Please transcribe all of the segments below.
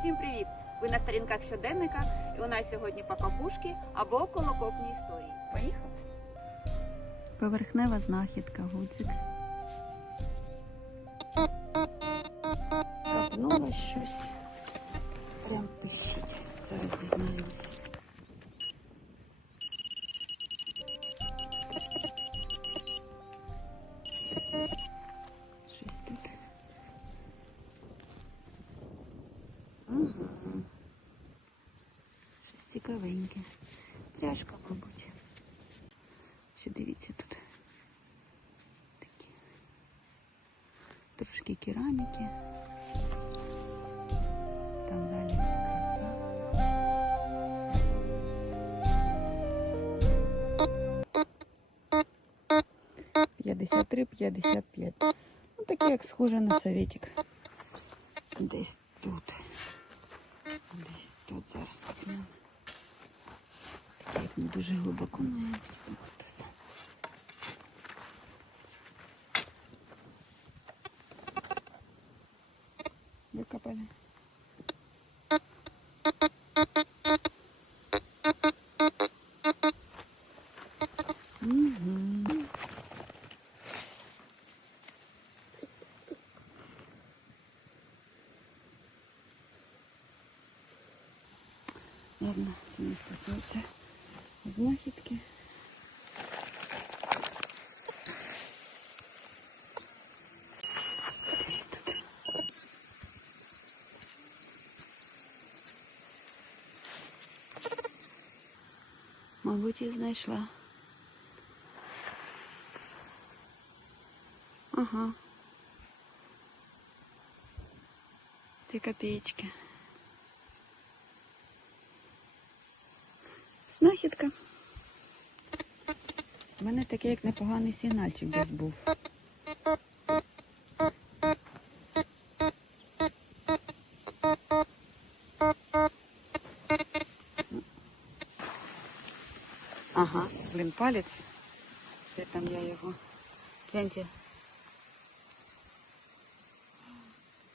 Усім привіт! Ви на сторінках щоденника, і у нас сьогодні покопушки або колокопні історії. Поїхали! Поверхнева знахідка, гуцик. Капнуло щось. Прям пищить. Зараз дізнаємось. Цікавеньке. Пляшка, мабуть. Ще дивіться тут. Такі. Трошки кераміки. Там далі. П'ятдесят три, п'ятдесят п'ять. Ну таке як схоже на советик. Десь тут. Десь тут зараз як не дуже глибоко має спуститися. Викопали. Угу. Ладно, це не стосується знахідки. Десь тут. Мабуть, і знайшла. Ага. Ти копеечки. Знахідка. У мене такий як непоганий сигнальчик десь був. Ага, блін, палець. Де там я його? Гляньте.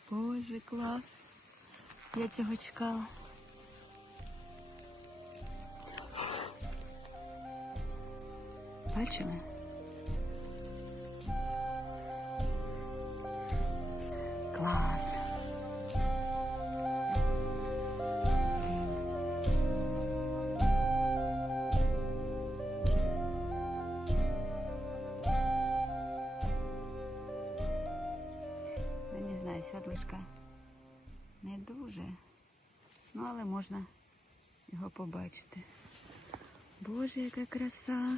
Боже, клас. Я цього чекала. Бачили? Дуже, ну але можна його побачити. Боже, яка краса.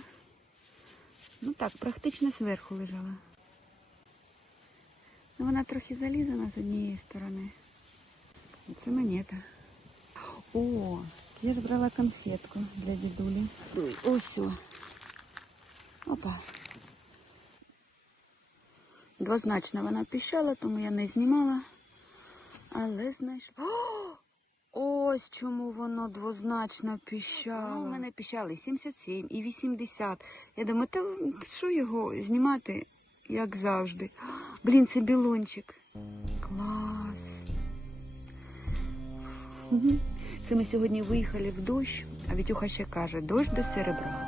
Ну так, практично зверху лежала. Ну, вона трохи залізана з однієї сторони. Це монета. О, я ж конфетку для дідулі. Ось. Опа. Двозначно вона піщала, тому я не знімала. Але знайшла. О! Ось чому воно двозначно піщало. У мене піщали 77 і 80. Я думаю, та що його знімати, як завжди. Блін, це білончик. Клас. Це ми сьогодні виїхали в дощ, а Вітюха ще каже, дощ до серебра.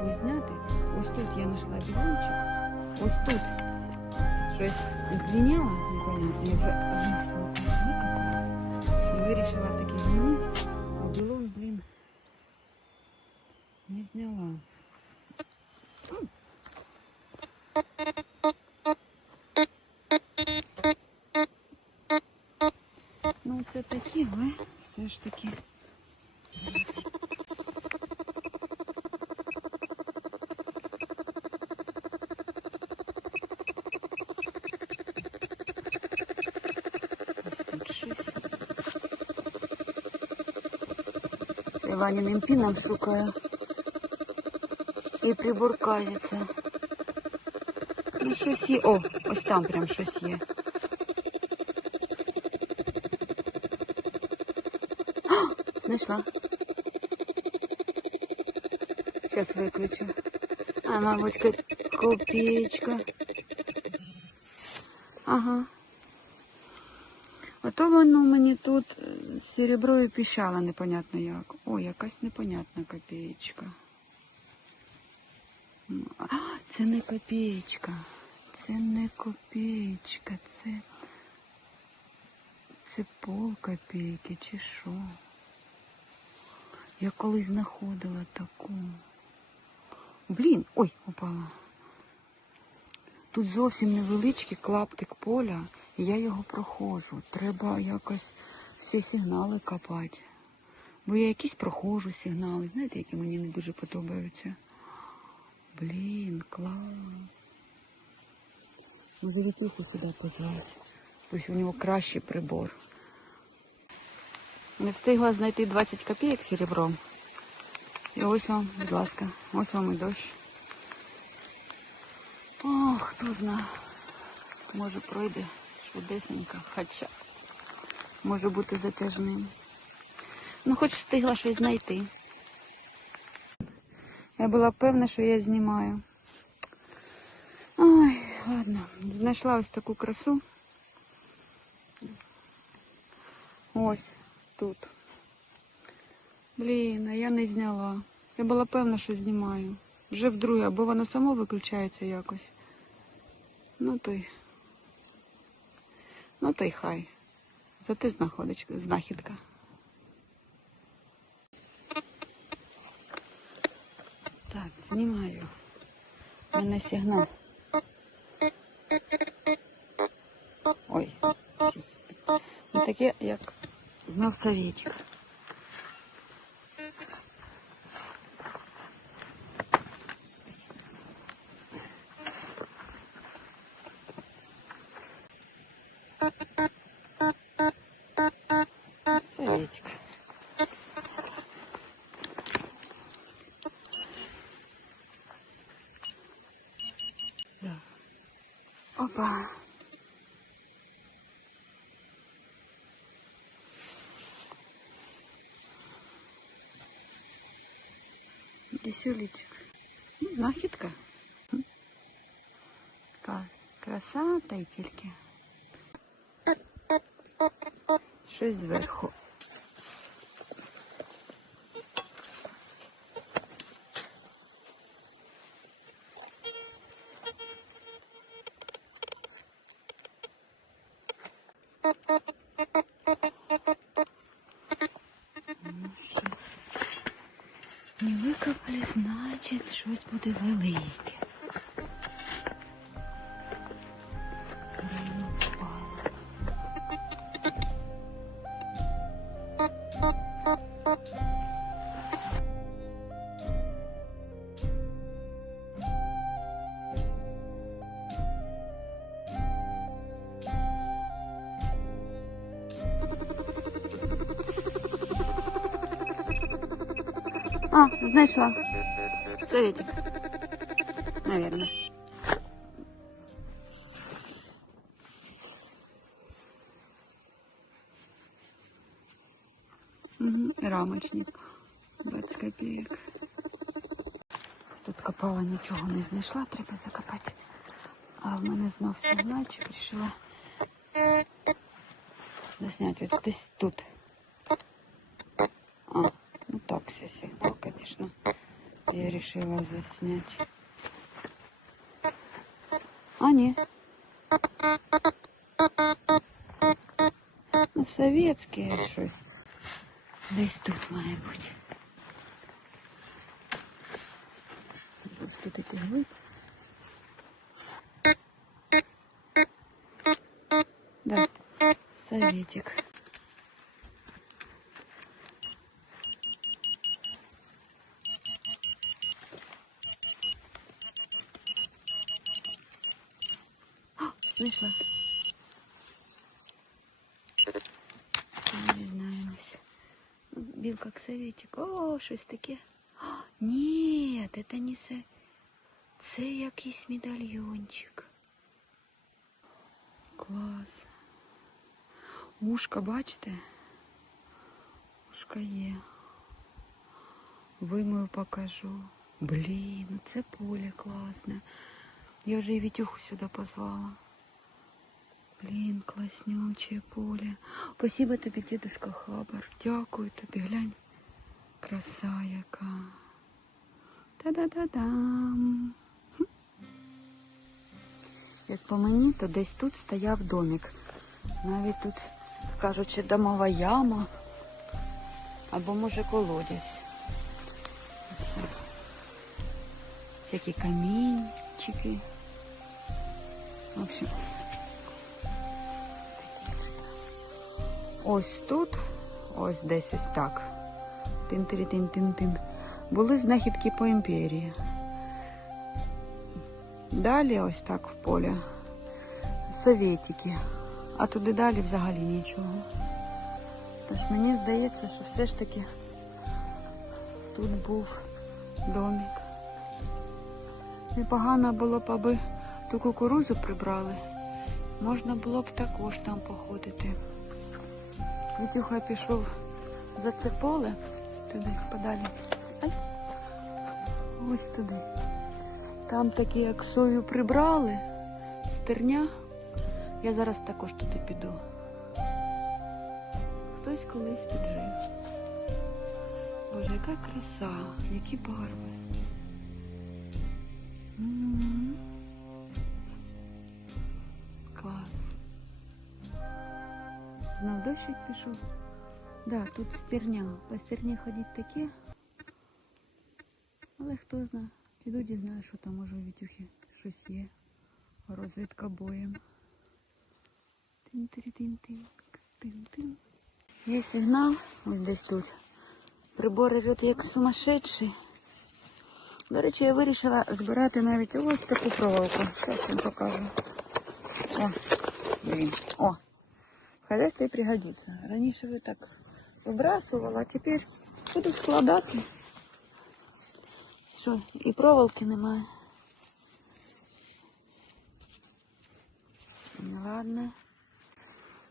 Спробую зняти. Ось тут я знайшла білончик. Ось тут щось звіняло, непонятно. Я вже викопала. І вирішила таки знімати. А білон, блін, не зняла. Ну, це такі, але все ж таки. Це Ваніним піном шукаю. І прибурказиться. Ну, щось є. О, ось там прям щось є. Знайшла. Зараз виключу. А, мабуть, ко- копеечка. Ага. Ото воно мені тут е, серебро і піщало непонятно як. Ой, якась непонятна копеечка. А, Це не копеечка. Це не копеечка. Це. Це пол копійки чи що? Я колись знаходила таку. Блін, ой, упала. Тут зовсім невеличкий клаптик поля, і я його проходжу. Треба якось всі сигнали копати. Бо я якісь проходжу сигнали, знаєте, які мені не дуже подобаються. Блін, клас. Може вітюху сюди позвати. Ось у нього кращий прибор. Не встигла знайти 20 копійок серебром. І ось вам, будь ласка, ось вам і дощ. О, хто знає. Може пройде швидесенько, хоча може бути затяжним. Ну, хоч встигла щось знайти. Я була певна, що я знімаю. Ой, ладно, знайшла ось таку красу. Ось тут. Блін, а я не зняла. Я була певна, що знімаю. Вже вдруге, або воно само виключається якось. Ну той. Ну той хай. Зате знаходочка, знахідка. Так, знімаю. У мене сигнал. Ой, щось не таке, як знав советик. Советик. Да. Опа. Десюлечек. Ну, знахідка. Така краса та й тільки. Щось зверху. Знайшла. Советик. Наверное. Угу. Рамочник. 20 копеек. Тут копала, нічого не знайшла, треба закопати. А в мене знов сигнальчик рішила засняти десь тут. Конечно. Я решила заснять. А, ні. Ну, советське щось. Десь тут має бути. Тут такий глиб. Да, советик. Знайшла. Не дізнаємось. Білка як советик. О, щось таке. О, ні, це не це. Це якийсь медальйончик. Клас. Ушка, бачите? Ушка є. Вимою покажу. Блін, ну це поле класне. Я вже і Вітюху сюди позвала. Блін, класнюче поле. Спасибо тобі, дідушка Хабар. Дякую тобі, глянь. Краса яка. Та-да-да-дам. Як по мені, то десь тут стояв домик. Навіть тут, кажучи, домова яма. Або може колодязь. Ось. Всякі камінчики. В общем. Ось тут, ось десь ось так. Тин-тин-тин-тин-тин. Були знахідки по імперії. Далі ось так в полі. Совєтики. А туди далі взагалі нічого. Тож мені здається, що все ж таки тут був домик. Непогано було б, аби ту кукурузу прибрали. Можна було б також там походити. Вітюха пішов за це поле туди подалі. Ай. Ось туди. Там такі, як сою прибрали, стерня. Я зараз також туди піду. Хтось колись тут жив. Боже, яка краса, які барви. Дощик пішов. Да, тут стерня. По стерні ходить таке. Але хто знає. Піду дізнаю, що там може у Вітюхи щось є. Розвідка боєм. Тин-тин-тин-тин. Тин-тин. Є сигнал, ось десь тут. Прибори рють як сумасшедший. До речі, я вирішила збирати навіть ось таку проволоку. Зараз вам покажу. О, блін. О, в хазяйстві пригодиться. Раніше ви так вибрасувала, а тепер буду складати. Що, і проволоки немає. Ну ладно.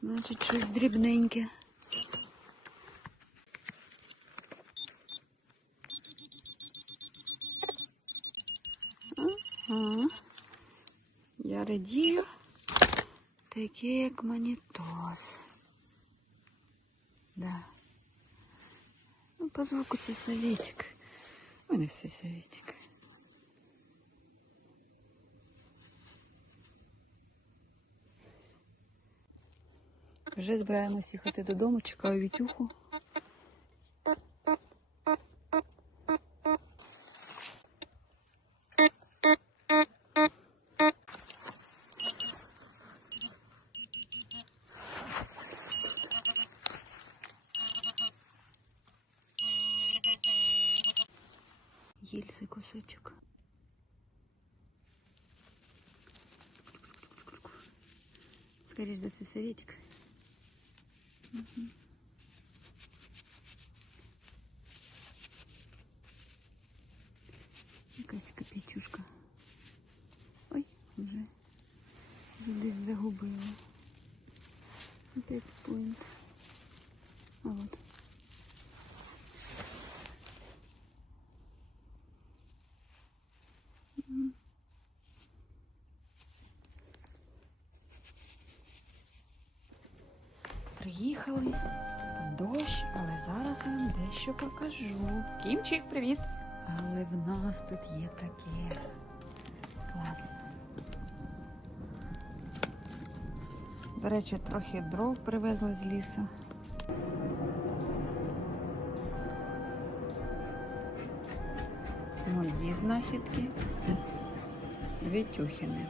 Значить, щось дрібненьке. Ага. Я радію. Таке як монітос. Да. Ну, по звуку це советик. У мене все советик. Вже збираємось їхати додому, чекаю Вітюху. Кусочек. Скорее за советик. Якась копійчушка. Ой, вже, вже десь загубила. Опять поинт. А вот. Мгм. Приїхали. Дощ, але зараз я вам дещо покажу. Кімчик, привіт. Але в нас тут є таке. Клас. До речі, трохи дров привезли з лісу. Мої знахідки. Вітюхіни.